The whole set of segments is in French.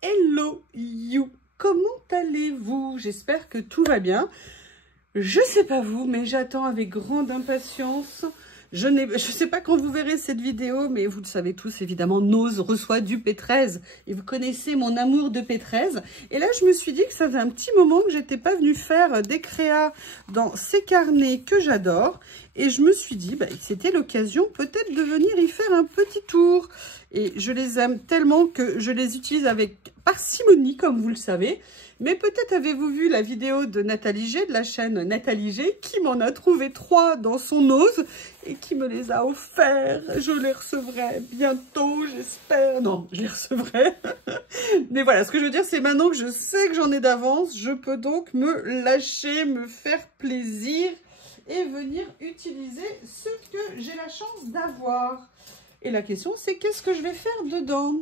Hello you, comment allez-vous? J'espère que tout va bien. Je sais pas vous, mais j'attends avec grande impatience. Je sais pas quand vous verrez cette vidéo, mais vous le savez tous, évidemment, Nose reçoit du P13. Et vous connaissez mon amour de P13. Et là, je me suis dit que ça faisait un petit moment que j'étais pas venue faire des créas dans ces carnets que j'adore. Et je me suis dit que c'était l'occasion peut-être de venir y faire un petit tour. Et je les aime tellement que je les utilise avec parcimonie, comme vous le savez. Mais peut-être avez-vous vu la vidéo de Nathalie G, de la chaîne Nathalie G, qui m'en a trouvé 3 dans son Nose et qui me les a offerts. Je les recevrai bientôt, j'espère. Non, je les recevrai. Mais voilà, ce que je veux dire, c'est maintenant que je sais que j'en ai d'avance, je peux donc me lâcher, me faire plaisir et venir utiliser ce que j'ai la chance d'avoir. Et la question, c'est qu'est-ce que je vais faire dedans?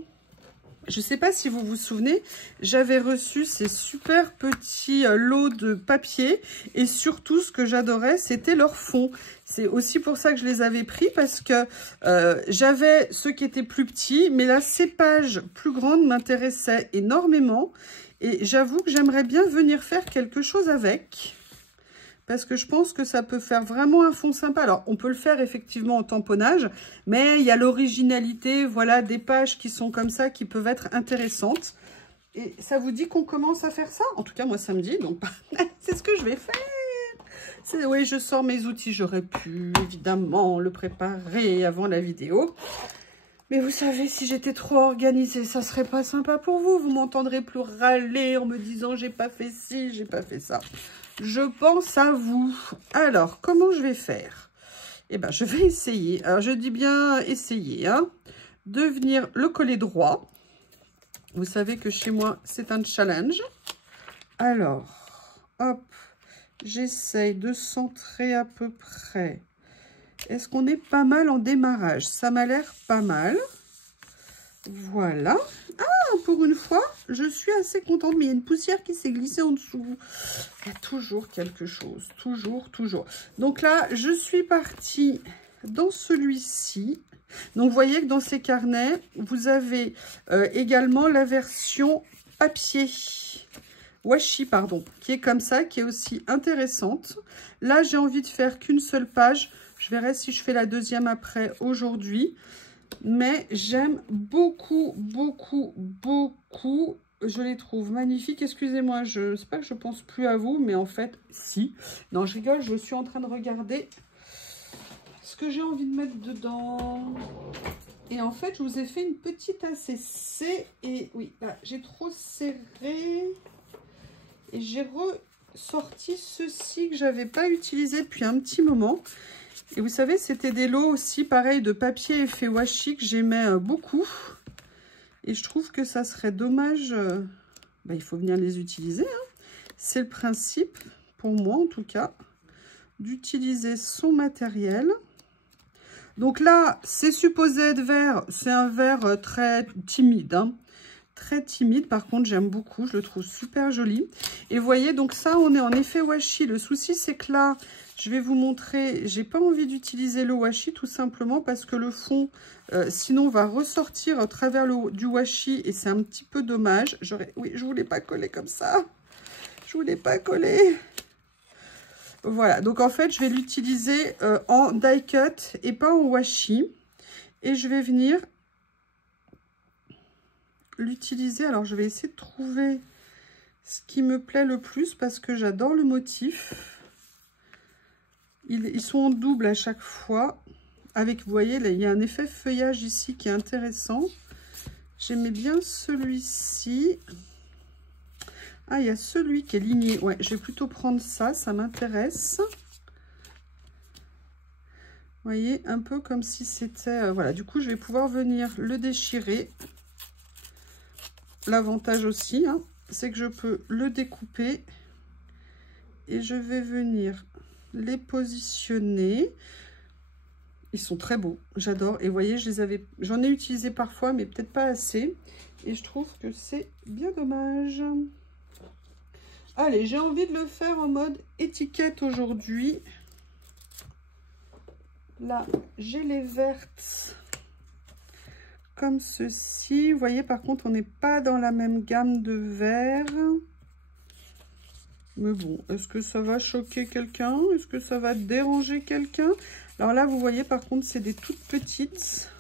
Je ne sais pas si vous vous souvenez, j'avais reçu ces super petits lots de papier et surtout ce que j'adorais, c'était leur fond. C'est aussi pour ça que je les avais pris parce que j'avais ceux qui étaient plus petits, mais là, ces pages plus grandes m'intéressaient énormément et j'avoue que j'aimerais bien venir faire quelque chose avec. Parce que je pense que ça peut faire vraiment un fond sympa. Alors, on peut le faire effectivement en tamponnage, mais il y a l'originalité, voilà, des pages qui sont comme ça, qui peuvent être intéressantes. Et ça vous dit qu'on commence à faire ça? En tout cas, moi, ça me dit, donc c'est ce que je vais faire. Oui, je sors mes outils. J'aurais pu, évidemment, le préparer avant la vidéo. Mais vous savez, si j'étais trop organisée, ça serait pas sympa pour vous. Vous m'entendrez plus râler en me disant « j'ai pas fait ci, j'ai pas fait ça ». Je pense à vous. Alors, comment je vais faire? Eh bien, je vais essayer. Alors, je dis bien essayer, hein, de venir le coller droit. Vous savez que chez moi, c'est un challenge. Alors, hop, j'essaye de centrer à peu près. Est-ce qu'on est pas mal en démarrage? Ça m'a l'air pas mal. Voilà. Ah, pour une fois, je suis assez contente. Mais il y a une poussière qui s'est glissée en dessous. Il y a toujours quelque chose. Toujours, toujours. Donc là, je suis partie dans celui-ci. Donc, vous voyez que dans ces carnets, vous avez également la version papier. Washi, pardon. Qui est comme ça, qui est aussi intéressante. Là, j'ai envie de faire qu'une seule page. Je verrai si je fais la deuxième après aujourd'hui. Mais j'aime beaucoup, beaucoup, beaucoup. Je les trouve magnifiques. Excusez-moi, je sais pas que je pense plus à vous, mais en fait, si. Non, je rigole, je suis en train de regarder ce que j'ai envie de mettre dedans. Et en fait, je vous ai fait une petite ACC. Et oui, là, j'ai trop serré. Et j'ai ressorti ceci que j'avais pas utilisé depuis un petit moment. Et vous savez, c'était des lots aussi, pareil, de papier effet washi que j'aimais beaucoup. Et je trouve que ça serait dommage. Il faut venir les utiliser. Hein. C'est le principe, pour moi en tout cas, d'utiliser son matériel. Donc là, c'est supposé être vert. C'est un vert très timide. Hein. Très timide. Par contre, j'aime beaucoup. Je le trouve super joli. Et vous voyez, donc ça, on est en effet washi. Le souci, c'est que là... Je vais vous montrer, j'ai pas envie d'utiliser le washi tout simplement parce que le fond, sinon, va ressortir au travers du washi et c'est un petit peu dommage. Oui, je voulais pas coller comme ça. Je voulais pas coller. Voilà, donc en fait, je vais l'utiliser en die cut et pas en washi. Et je vais venir l'utiliser. Alors, je vais essayer de trouver ce qui me plaît le plus parce que j'adore le motif. Ils sont en double à chaque fois. Avec, vous voyez, là, il y a un effet feuillage ici qui est intéressant. J'aimais bien celui-ci. Ah, il y a celui qui est ligné. Ouais, je vais plutôt prendre ça, ça m'intéresse. Vous voyez, un peu comme si c'était... voilà, du coup, je vais pouvoir venir le déchirer. L'avantage aussi, hein, c'est que je peux le découper. Et je vais venir... les positionner. Ils sont très beaux, j'adore. Et vous voyez, j'en ai utilisé parfois, mais peut-être pas assez. Et je trouve que c'est bien dommage. Allez, j'ai envie de le faire en mode étiquette aujourd'hui. Là, j'ai les vertes comme ceci. Vous voyez, par contre, on n'est pas dans la même gamme de verres. Mais bon, est-ce que ça va choquer quelqu'un? Est-ce que ça va déranger quelqu'un? Alors là, vous voyez, par contre, c'est des toutes petites.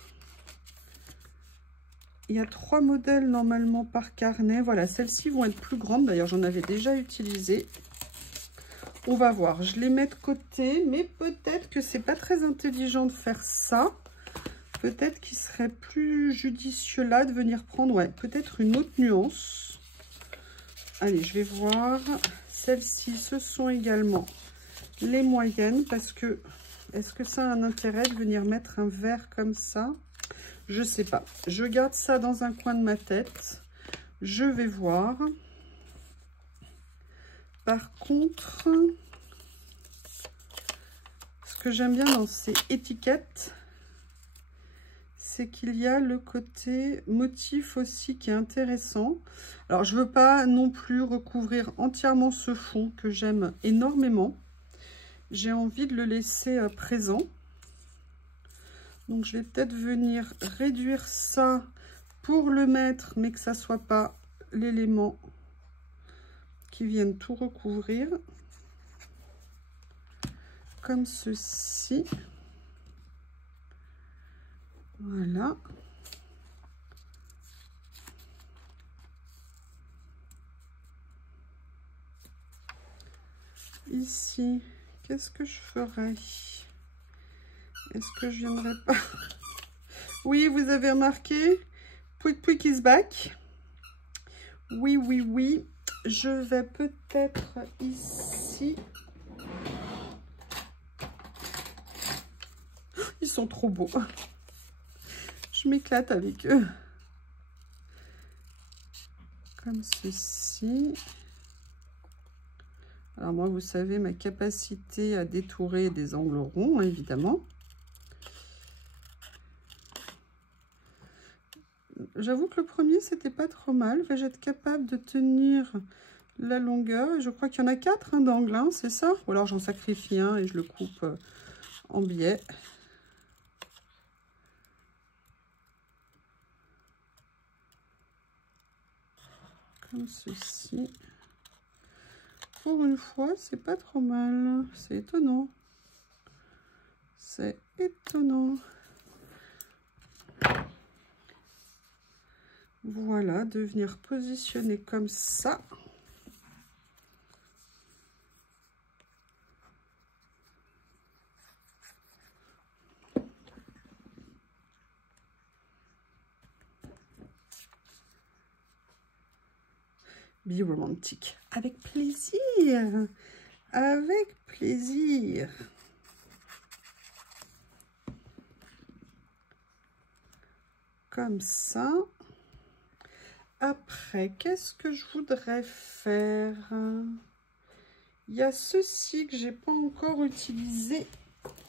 Il y a 3 modèles normalement par carnet. Voilà, celles-ci vont être plus grandes. D'ailleurs, j'en avais déjà utilisé. On va voir. Je les mets de côté, mais peut-être que c'est pas très intelligent de faire ça. Peut-être qu'il serait plus judicieux là de venir prendre, ouais, peut-être une autre nuance. Allez, je vais voir. Celles-ci, ce sont également les moyennes, parce que est-ce que ça a un intérêt de venir mettre un vert comme ça? Je sais pas. Je garde ça dans un coin de ma tête. Je vais voir. Par contre, ce que j'aime bien dans ces étiquettes, c'est qu'il y a le côté motif aussi qui est intéressant. Alors, je veux pas non plus recouvrir entièrement ce fond que j'aime énormément. J'ai envie de le laisser présent. Donc, je vais peut-être venir réduire ça pour le mettre, mais que ça soit pas l'élément qui vienne tout recouvrir. Comme ceci. Voilà. Ici, qu'est-ce que je ferais? Est-ce que je viendrai pas? Oui, vous avez remarqué, Pouic Pouic is back. Oui, oui, oui. Je vais peut-être ici. Ils sont trop beaux. Je m'éclate avec eux. Comme ceci. Alors moi, vous savez, ma capacité à détourer des angles ronds, hein, évidemment. J'avoue que le premier, c'était pas trop mal. Vais-je être capable de tenir la longueur? Je crois qu'il y en a 4 hein, d'angles, hein, c'est ça? Ou alors j'en sacrifie un et je le coupe en biais. Comme ceci. Pour une fois, c'est pas trop mal. C'est étonnant. C'est étonnant. Voilà, de venir positionner comme ça. Be romantique. Avec plaisir. Avec plaisir. Comme ça. Après, qu'est-ce que je voudrais faire? Il y a ceci que j'ai pas encore utilisé.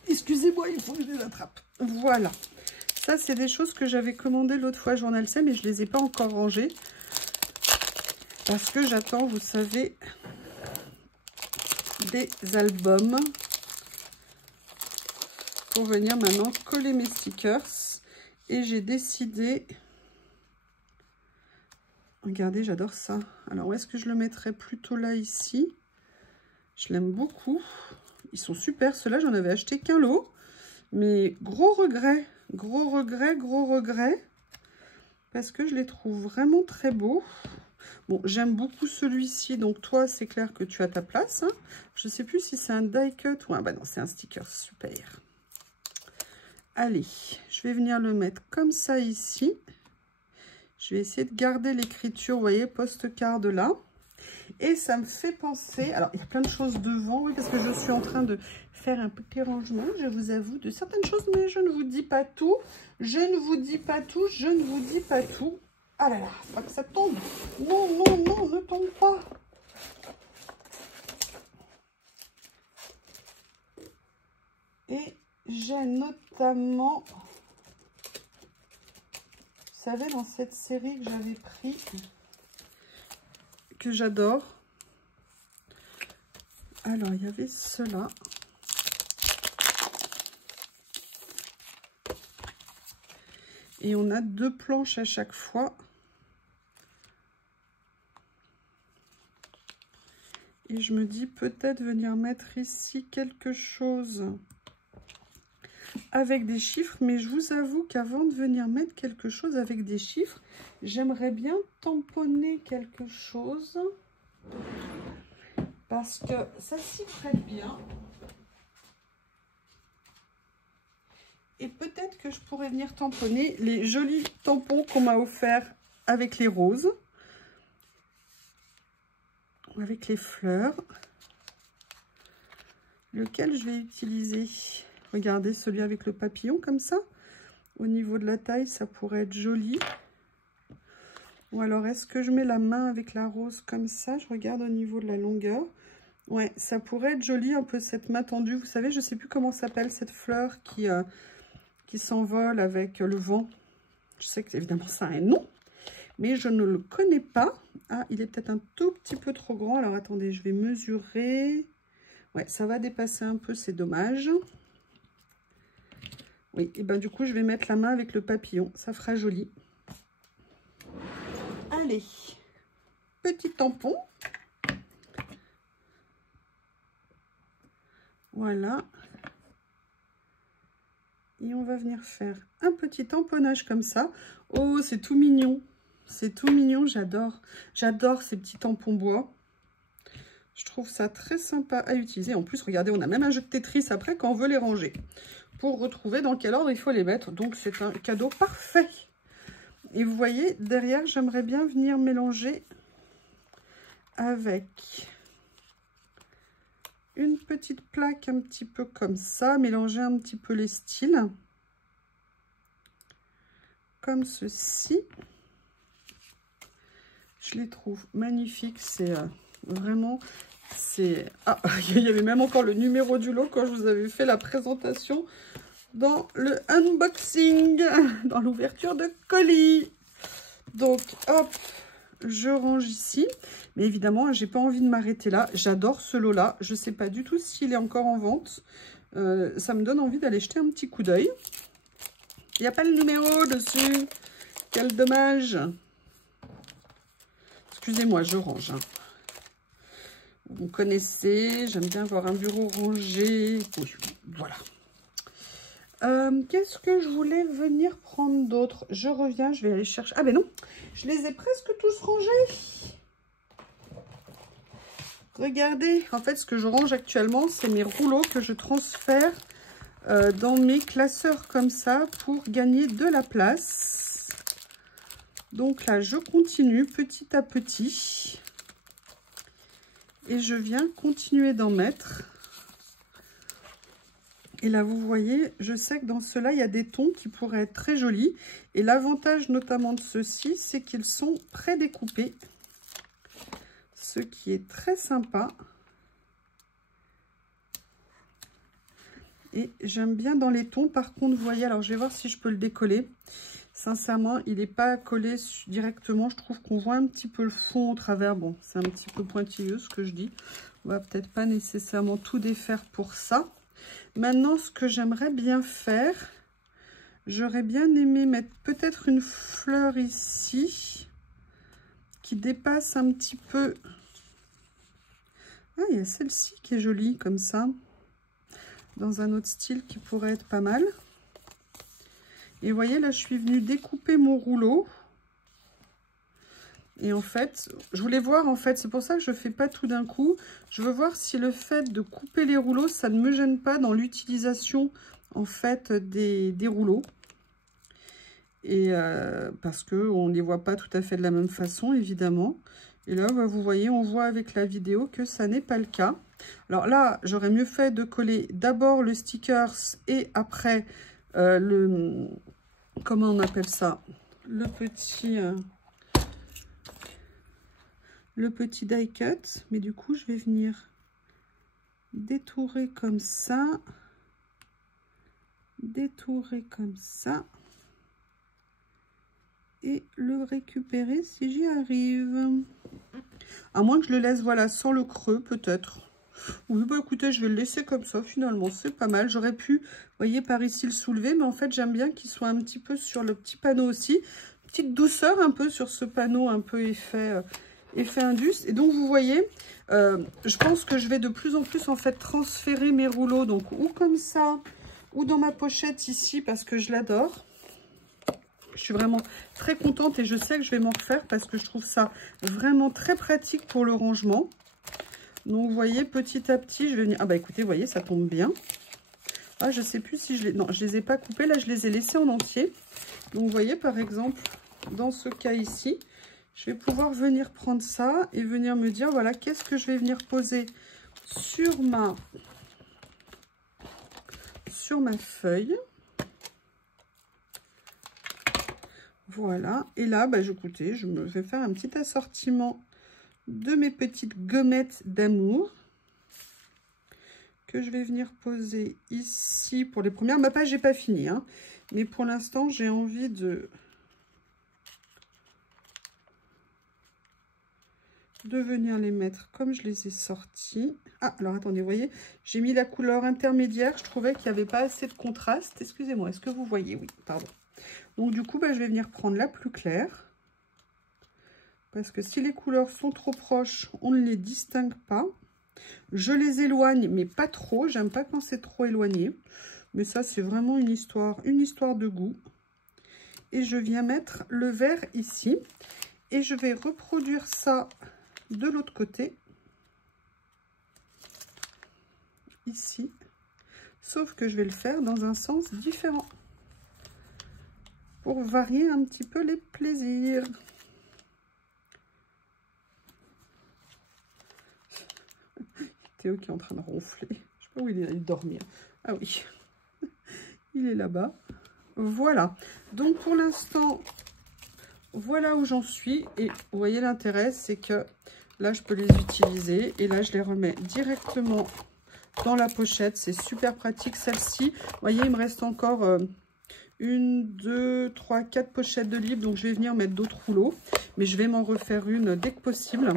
Excusez-moi, il faut que je les attrape. Voilà. Ça, c'est des choses que j'avais commandées l'autre fois à Journal C, mais je les ai pas encore rangées. Parce que j'attends, vous savez, des albums pour venir maintenant coller mes stickers. Et j'ai décidé... Regardez, j'adore ça. Alors, où est-ce que je le mettrais? Plutôt là, ici. Je l'aime beaucoup. Ils sont super. Ceux-là, j'en avais acheté qu'un lot. Mais gros regret. Gros regret, gros regret. Parce que je les trouve vraiment très beaux. Bon, j'aime beaucoup celui-ci. Donc, toi, c'est clair que tu as ta place. Hein. Je ne sais plus si c'est un die cut ou un... Bah non, c'est un sticker. Super. Allez, je vais venir le mettre comme ça ici. Je vais essayer de garder l'écriture, vous voyez, post-card là. Et ça me fait penser... Alors, il y a plein de choses devant, oui, parce que je suis en train de faire un petit rangement, je vous avoue, de certaines choses, mais je ne vous dis pas tout. Je ne vous dis pas tout, je ne vous dis pas tout. Ah là là, pas que ça tombe. Non, non, non, ne tombe pas. Et j'ai notamment... Vous savez, dans cette série que j'avais pris, que j'adore. Alors, il y avait cela. Et on a 2 planches à chaque fois. Et je me dis peut-être venir mettre ici quelque chose avec des chiffres. Mais je vous avoue qu'avant de venir mettre quelque chose avec des chiffres, j'aimerais bien tamponner quelque chose. Parce que ça s'y prête bien. Et peut-être que je pourrais venir tamponner les jolis tampons qu'on m'a offerts avec les roses. Avec les fleurs. Lequel je vais utiliser? Regardez, celui avec le papillon comme ça. Au niveau de la taille, ça pourrait être joli. Ou alors, est-ce que je mets la main avec la rose comme ça? Je regarde au niveau de la longueur. Ouais, ça pourrait être joli, un peu cette main tendue. Vous savez, je ne sais plus comment s'appelle cette fleur qui s'envole avec le vent. Je sais que évidemment ça a un nom, mais je ne le connais pas. Ah, il est peut-être un tout petit peu trop grand. Alors attendez, je vais mesurer. Ouais, ça va dépasser un peu, c'est dommage. Oui, et ben du coup, je vais mettre la main avec le papillon. Ça fera joli. Allez, petit tampon. Voilà. Et on va venir faire un petit tamponnage comme ça. Oh, c'est tout mignon. C'est tout mignon, j'adore. J'adore ces petits tampons bois. Je trouve ça très sympa à utiliser. En plus, regardez, on a même un jeu de Tetris après quand on veut les ranger. Pour retrouver dans quel ordre il faut les mettre. Donc, c'est un cadeau parfait. Et vous voyez, derrière, j'aimerais bien venir mélanger avec une petite plaque un petit peu comme ça. Mélanger un petit peu les styles. Comme ceci. Je les trouve magnifiques. C'est vraiment... Ah, il y avait même encore le numéro du lot quand je vous avais fait la présentation dans le unboxing, dans l'ouverture de colis. Donc, hop, je range ici. Mais évidemment, j'ai pas envie de m'arrêter là. J'adore ce lot-là. Je sais pas du tout s'il est encore en vente. Ça me donne envie d'aller jeter un petit coup d'œil. Il n'y a pas le numéro dessus. Quel dommage. Excusez-moi, je range. Hein. Vous connaissez, j'aime bien avoir un bureau rangé. Oui, voilà. Qu'est-ce que je voulais venir prendre d'autre? Je reviens, je vais aller chercher. Ah ben non, je les ai presque tous rangés. Regardez, en fait, ce que je range actuellement, c'est mes rouleaux que je transfère dans mes classeurs comme ça pour gagner de la place. Donc là, je continue petit à petit. Et je viens continuer d'en mettre. Et là, vous voyez, je sais que dans ceux-là, il y a des tons qui pourraient être très jolis. Et l'avantage notamment de ceux-ci, c'est qu'ils sont pré-découpés. Ce qui est très sympa. Et j'aime bien dans les tons. Par contre, vous voyez, alors je vais voir si je peux le décoller. Sincèrement, il n'est pas collé directement. Je trouve qu'on voit un petit peu le fond au travers. Bon, c'est un petit peu pointilleux ce que je dis. On va peut-être pas nécessairement tout défaire pour ça. Maintenant, ce que j'aimerais bien faire, j'aurais bien aimé mettre peut-être une fleur ici qui dépasse un petit peu. Ah, il y a celle-ci qui est jolie comme ça, dans un autre style qui pourrait être pas mal. Et vous voyez, là, je suis venue découper mon rouleau. Et en fait, je voulais voir, en fait, c'est pour ça que je ne fais pas tout d'un coup. Je veux voir si le fait de couper les rouleaux, ça ne me gêne pas dans l'utilisation, en fait, des rouleaux. Et parce qu'on ne les voit pas tout à fait de la même façon, évidemment. Et là, bah, vous voyez, on voit avec la vidéo que ça n'est pas le cas. Alors là, j'aurais mieux fait de coller d'abord le stickers et après comment on appelle ça? Le petit die cut. Mais du coup, je vais venir détourer comme ça. Détourer comme ça. Et le récupérer si j'y arrive. À moins que je le laisse, voilà, sans le creux, peut-être. Oui, bah écoutez, je vais le laisser comme ça, finalement, c'est pas mal. J'aurais pu, vous voyez, par ici, le soulever, mais en fait, j'aime bien qu'il soit un petit peu sur le petit panneau aussi. Petite douceur un peu sur ce panneau, un peu effet Indus. Et donc, vous voyez, je pense que je vais de plus en plus, en fait, transférer mes rouleaux, donc, ou comme ça, ou dans ma pochette ici, parce que je l'adore. Je suis vraiment très contente et je sais que je vais m'en refaire parce que je trouve ça vraiment très pratique pour le rangement. Donc, vous voyez, petit à petit, je vais venir... Ah, bah, écoutez, vous voyez, ça tombe bien. Ah, je sais plus si je les... Non, je les ai pas coupés. Là, je les ai laissés en entier. Donc, vous voyez, par exemple, dans ce cas ici, je vais pouvoir venir prendre ça et venir me dire, voilà, qu'est-ce que je vais venir poser sur ma feuille. Voilà. Et là, bah, écoutez, je vais faire un petit assortiment de mes petites gommettes d'amour que je vais venir poser ici pour les premières. Ma page, j'ai pas fini, hein, mais pour l'instant, j'ai envie de venir les mettre comme je les ai sortis. Ah, alors attendez, vous voyez, j'ai mis la couleur intermédiaire. Je trouvais qu'il n'y avait pas assez de contraste. Excusez-moi, est-ce que vous voyez? Oui, pardon. Donc, du coup, bah, je vais venir prendre la plus claire. Parce que si les couleurs sont trop proches, on ne les distingue pas. Je les éloigne, mais pas trop. J'aime pas quand c'est trop éloigné. Mais ça, c'est vraiment une histoire de goût. Et je viens mettre le vert ici. Et je vais reproduire ça de l'autre côté. Ici. Sauf que je vais le faire dans un sens différent. Pour varier un petit peu les plaisirs. Théo qui est en train de ronfler. Je sais pas où il est allé dormir. Ah oui. Il est là-bas. Voilà. Donc pour l'instant, voilà où j'en suis. Et vous voyez l'intérêt, c'est que là, je peux les utiliser. Et là, je les remets directement dans la pochette. C'est super pratique celle-ci. Vous voyez, il me reste encore 1, 2, 3, 4 pochettes de livres. Donc je vais venir mettre d'autres rouleaux. Mais je vais m'en refaire une dès que possible.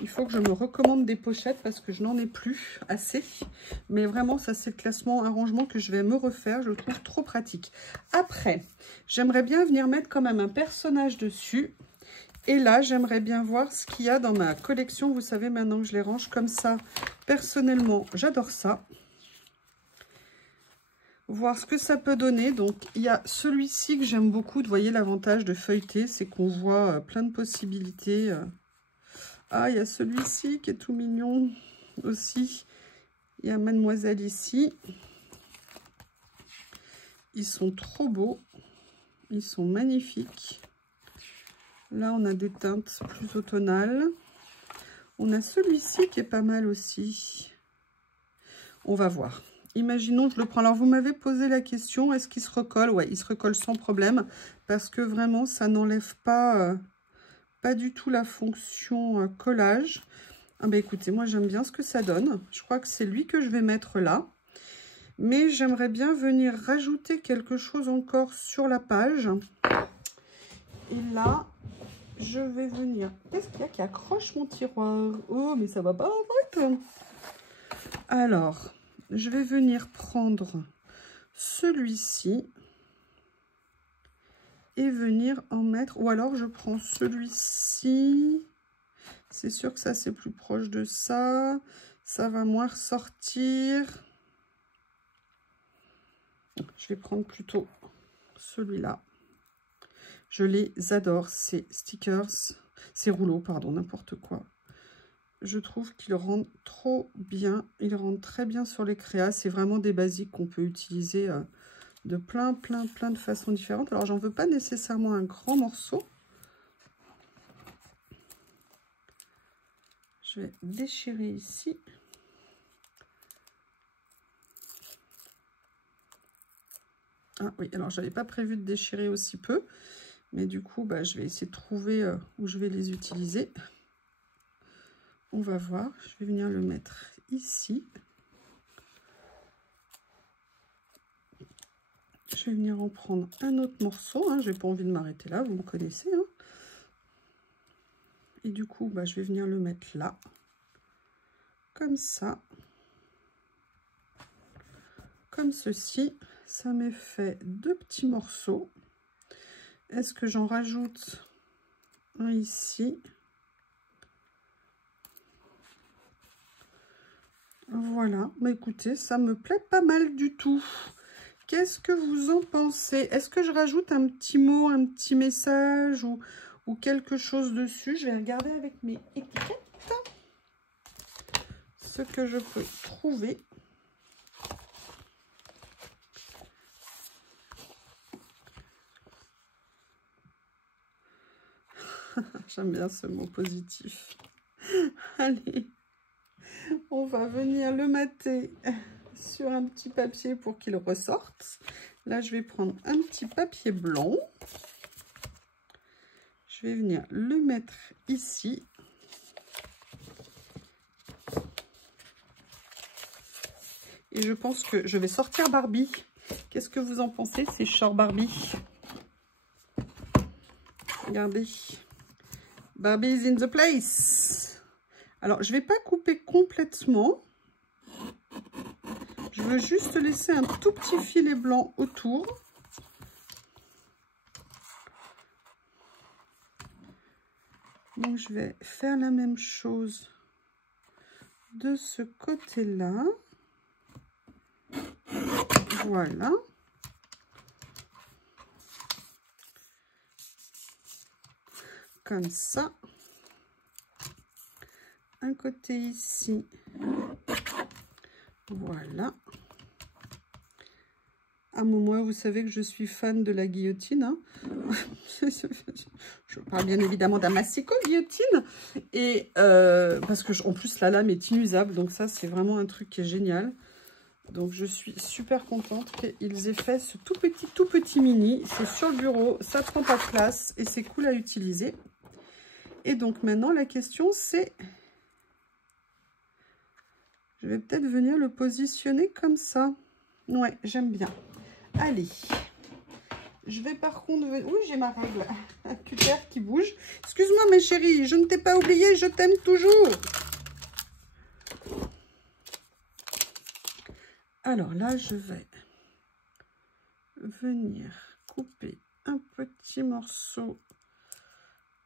Il faut que je me recommande des pochettes parce que je n'en ai plus assez. Mais vraiment, ça, c'est le classement arrangement que je vais me refaire. Je le trouve trop pratique. Après, j'aimerais bien venir mettre quand même un personnage dessus. Et là, j'aimerais bien voir ce qu'il y a dans ma collection. Vous savez, maintenant que je les range comme ça, personnellement, j'adore ça. Voir ce que ça peut donner. Donc, il y a celui-ci que j'aime beaucoup. Vous voyez, l'avantage de feuilleter, c'est qu'on voit plein de possibilités. Ah, il y a celui-ci qui est tout mignon aussi. Il y a Mademoiselle ici. Ils sont trop beaux. Ils sont magnifiques. Là, on a des teintes plus automnales. On a celui-ci qui est pas mal aussi. On va voir. Imaginons, je le prends. Alors, vous m'avez posé la question, est-ce qu'il se recolle? Ouais, il se recolle sans problème. Parce que vraiment, ça n'enlève pas... pas du tout la fonction collage. Ah bah écoutez, moi j'aime bien ce que ça donne. Je crois que c'est lui que je vais mettre là. Mais j'aimerais bien venir rajouter quelque chose encore sur la page. Et là, je vais venir... Qu'est-ce qu'il y a qui accroche mon tiroir? Oh, mais ça va pas en fait. Alors, je vais venir prendre celui-ci. Et venir en mettre... Ou alors je prends celui-ci... C'est sûr que ça, c'est plus proche de ça. Ça va moins ressortir. Je vais prendre plutôt celui-là. Je les adore, ces stickers. Ces rouleaux, pardon, n'importe quoi. Je trouve qu'ils rendent trop bien. Ils rendent très bien sur les créas. C'est vraiment des basiques qu'on peut utiliser de plein de façons différentes. Alors, j'en veux pas nécessairement un grand morceau. Je vais déchirer ici. Ah oui, alors j'avais pas prévu de déchirer aussi peu. Mais du coup, bah, je vais essayer de trouver où je vais les utiliser. On va voir. Je vais venir le mettre ici. Je vais venir en prendre un autre morceau. Hein. Je n'ai pas envie de m'arrêter là, vous me connaissez. Hein. Et du coup, bah, je vais venir le mettre là. comme ça. Comme ceci. Ça m'est fait 2 petits morceaux. Est-ce que j'en rajoute un ici? Voilà, bah écoutez, ça me plaît pas mal du tout. Qu'est-ce que vous en pensez? Est-ce que je rajoute un petit mot, un petit message ou quelque chose dessus? Je vais regarder avec mes étiquettes ce que je peux trouver. J'aime bien ce mot positif. Allez, on va venir le mater sur un petit papier pour qu'il ressorte. Là, je vais prendre un petit papier blanc. Je vais venir le mettre ici. Et je pense que je vais sortir Barbie. Qu'est-ce que vous en pensez? C'est short Barbie. Regardez. Barbie is in the place. Alors, je ne vais pas couper complètement. Je veux juste laisser un tout petit filet blanc autour. Donc, je vais faire la même chose de ce côté-là. Voilà. Comme ça. Un côté ici. Voilà. À moi, vous savez que je suis fan de la guillotine. Hein. Je parle bien évidemment d'un Massico guillotine. Et parce que en plus, la lame est inusable. Donc ça, c'est vraiment un truc qui est génial. Donc je suis super contente qu'ils aient fait ce tout petit mini. C'est sur le bureau, ça prend pas de place et c'est cool à utiliser. Et donc maintenant, la question c'est... Je vais peut-être venir le positionner comme ça. Ouais, j'aime bien. Allez. Je vais par contre... Oui, j'ai ma règle. Un cutter qui bouge. Excuse-moi, mes chéris, je ne t'ai pas oublié, je t'aime toujours. Alors là, je vais venir couper un petit morceau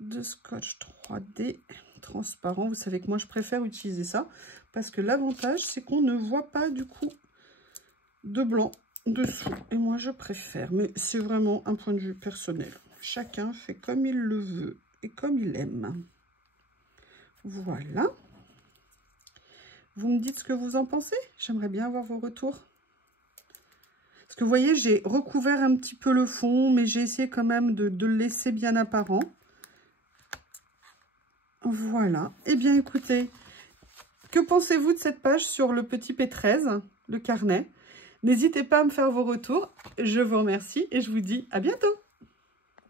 de scotch 3D transparent. Vous savez que moi, je préfère utiliser ça parce que l'avantage, c'est qu'on ne voit pas du coup de blanc dessous. Et moi, je préfère. Mais c'est vraiment un point de vue personnel. Chacun fait comme il le veut et comme il aime. Voilà. Vous me dites ce que vous en pensez? J'aimerais bien avoir vos retours. Parce que vous voyez, j'ai recouvert un petit peu le fond, mais j'ai essayé quand même de le laisser bien apparent. Voilà. Eh bien, écoutez, que pensez-vous de cette page sur le petit P13, le carnet? N'hésitez pas à me faire vos retours. Je vous remercie et je vous dis à bientôt.